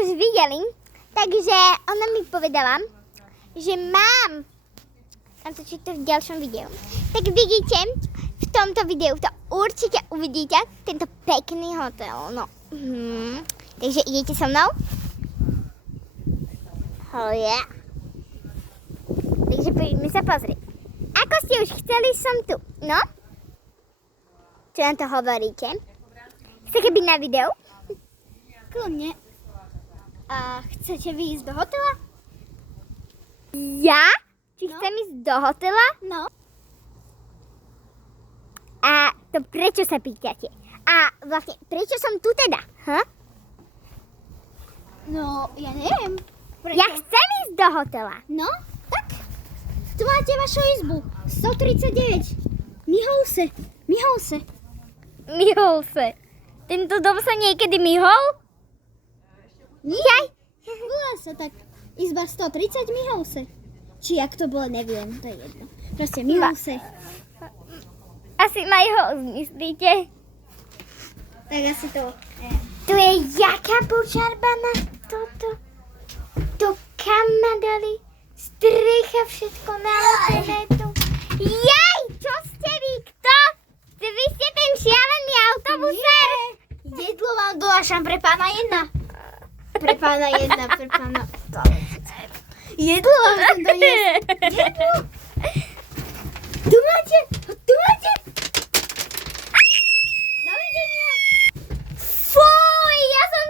už videli, takže ona mi povedala, že mám natočiť to v ďalšom videu. Tak vidíte, v tomto videu to určite uvidíte, tento pekný hotel, no. Takže idete so mnou? Oh yeah. Takže poďme sa pozrieť. Ako ste už chceli, som tu, no? Čo na to hovoríte? Chcete byť na videu? Kľudne. A chcete vyjsť do hotela? Ja? Či chcem ísť do hotela? No. A to prečo sa pýtate? A vlastne, prečo som tu teda? No, ja neviem. Prečo? Ja chcem ísť do hotela. No, tak. Tu máte vašu izbu. 139. Myhol se. Myhol sa. Tento dom sa niekedy myhol? Nie. Volá sa tak. Izba 130 myhol se. Či jak to bolo, neviem. To je jedno. Proste myhol se. Asi Myhol, myslíte? Tak asi to. Tu je jaká počarbaná toto. To kam ma dali? Strycha, všetko nalepené tu. Jaj, čo ste vy? Kto? Vy ste ten šialený autobuser? Jedlo vám dolášam pre pána jedna. Pre pána jedna, pre pána. Jedlo vám som doniesť. Jedlo. Tu máte. Dovidenia. Fuj, ja som